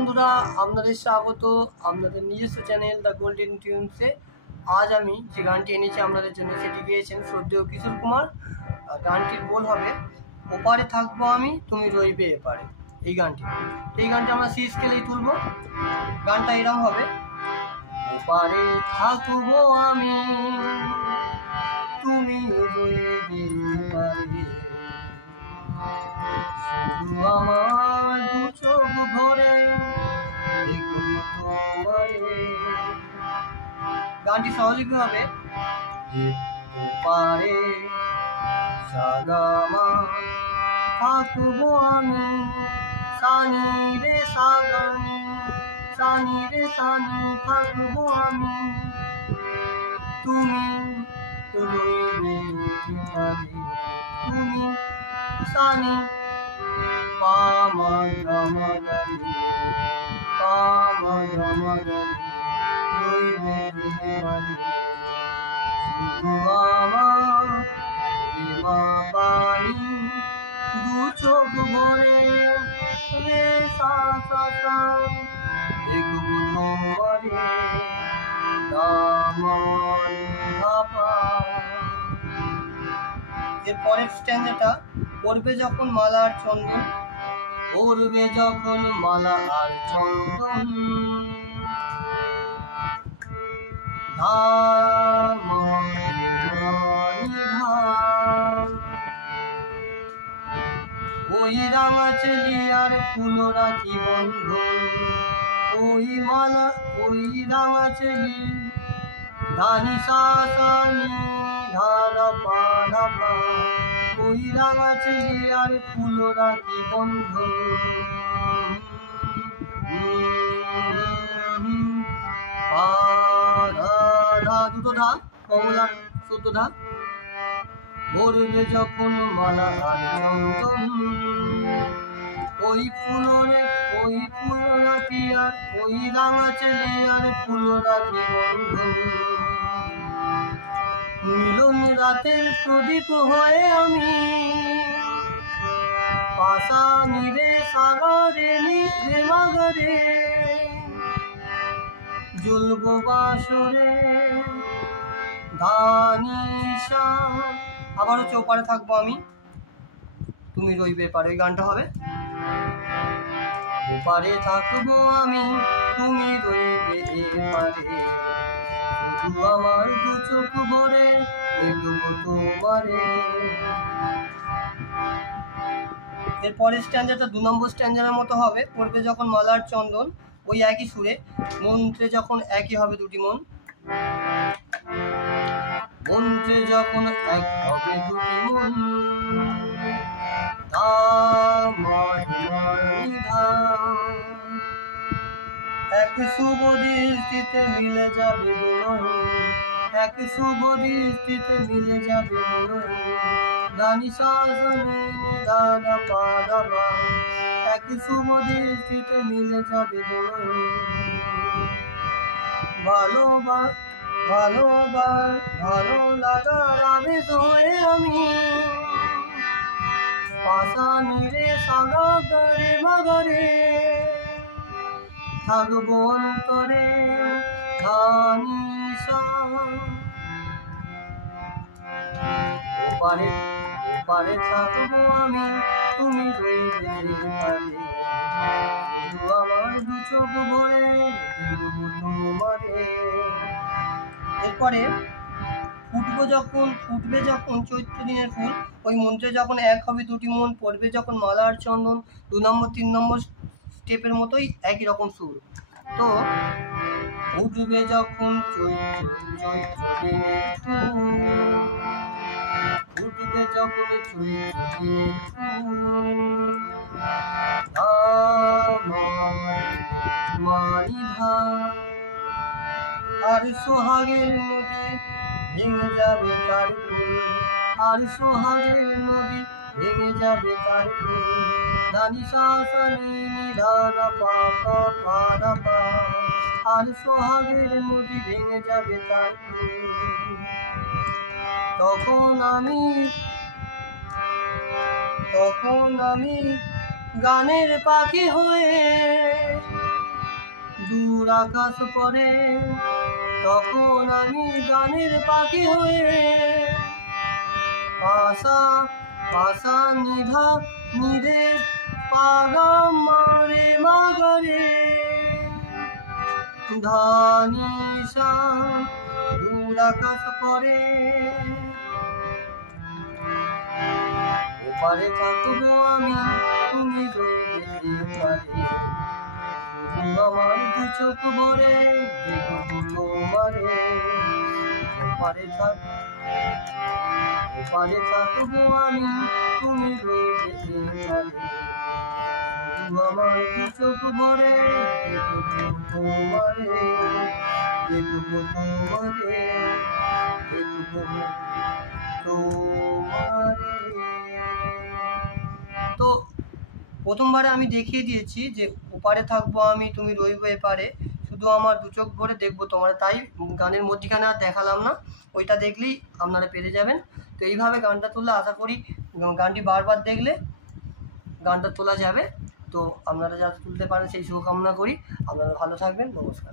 বন্ধুরা, আপনাদের স্বাগত আপনাদের নিজস্ব চ্যানেল দ্য গোল্ডেন টিউনসে। আজ আমি যে গানটি এনেছি আপনাদের জন্য সেটি গেয়েছেন শ্রদ্ধেয় কিশোর কুমার। গানটির বোল হবে ওপারে থাকবো আমি তুমি রইবে এপারে। এই গানটি আমরা সি স্কেলেই তুলব। গানটা এরকম হবে, ওপারে থাকবো আমি তুমি রইবে এপারে, শুধু আমার দু চোখ ভরে দেখব তোমারে। গানটি সহলিপি হবে ওপারে সাগামা থাকবো আমি সানি রে সাগানি সানি রে সানি থাকবো আমি তুমি রইবে এপারে, তুমি সানি পামাগামাগারি পামাগামাগারি রইবে এপারে, শুধু আমার প্রেমা পানি দু চোখ ভরে রে সা সা সা দেখব তোমারে দামান ধাপা। এর পরের স্ট্যান্ডাটা পড়বে যখন মালা আর চন্দন, পড়বে যখন মালা আর চন্দন, ওই রাঙা চেলি আর ফুলো রাখি বন্ধন, ওই মালা ওই রাঙা চেলি ধানি সাসানি ধারা পাড়া পা, ওই রাঙা চেলি আর ফুলো রাখি বন্ধন, দুটো ধা কমলার চোদ্দ ধা, ভরবে যখন মালা আর চন্দন, ওই ফুল রাখি আর ওই রাঙা চেলে আর ফুল রাখি বন্ধন, মিলন রাতের প্রদীপ হয়ে আমি পাশা নিরে সাগরে নিরে মাগরে জ্বলব বাসরে ধানিসা। আবারও চৌপারে থাকবো আমি তুমি রইবে এপারে। ওই গানটা হবে ওপারে থাকবো আমি তুমি রইবে এপারে, শুধু আমার দু চোখ ভরে দেখব তোমারে। এরপরে স্ট্যান্ডারটা 2 নম্বর স্ট্যান্ডারের মতো হবে, পড়বে যখন মালার চন্দন, ওই একই সুরে মন্ত্রে যখন একই হবে দুটি মন, মন্ত্রে যখন এক হবে দুটি মন, এক শুভ দৃষ্টিতে মিলে যাবে এক শুভ দৃষ্টিতে মিলে যাবে দানি শাসনে দাদা পাদাবা, এক শুভ দৃষ্টিতে মিলে যাবে ভালো লাগার আবেশ হয়ে আমি পাশা নিরে সাগরে মাগরে থাকবো অন্তরে ধানিসা। ওপারে থাকবো আমি তুমি রইবে এপারে, শুধু আমার দু চোখ ভরে দেখব তোমারে। এরপরে ফুটবে যখন চৈত্র দিনের ফুল, ওই মন্ত্রে যখন এক হবে দুটি মন, পড়বে যখন মালা আর চন্দন, 2 নম্বর 3 নম্বর স্টেপের মতোই একই রকম সুর। তো ফুটবে যখন চৈত্র দিনের ফুল, ফুটবে যখন চৈত্র দিনের ফুল, আর সোহাগের নদী ভেঙে যাবে তার ফুল, আর সোহাগের নদী ভেঙে যাবে তার ফুল, দানি শাসনে নিধানা পাপা পাড়া পা, আর সোহাগের নদী ভেঙে যাবে তার ফুল। তখন আমি গানের পাখি হয়ে দূর আকাশ পরে তখন আমি গানের পাখি হয়ে আশা আশা নিভা নিরে পাগাম মারে মাগরে ধানিসা দূর আকাশ পরে ওপারে থাকবো আমি তুমি রইবে আমার দু চোখ ভরে দেখবো তোমারে ওপারে থাকবো আমি তুমি রইবে আমার দু চোখ ভরে দেখবো তোমারে দেখবো তোমারে দেখবো তোমারে। তো প্রথমবারে আমি দেখিয়ে দিয়েছি যে ওপারে থাকবো আমি তুমি রইবে এপারে শুধু আমার দু চোখ ভরে দেখবো তোমরা, তাই গানের মধ্যিখানে আর দেখালাম না, ওইটা দেখলেই আপনারা পেরে যাবেন। তো এইভাবে গানটা তুললে আশা করি গানটি বারবার দেখলে গানটা তোলা যাবে। তো আপনারা যাতে তুলতে পারেন সেই শুভকামনা করি। আপনারা ভালো থাকবেন। নমস্কার।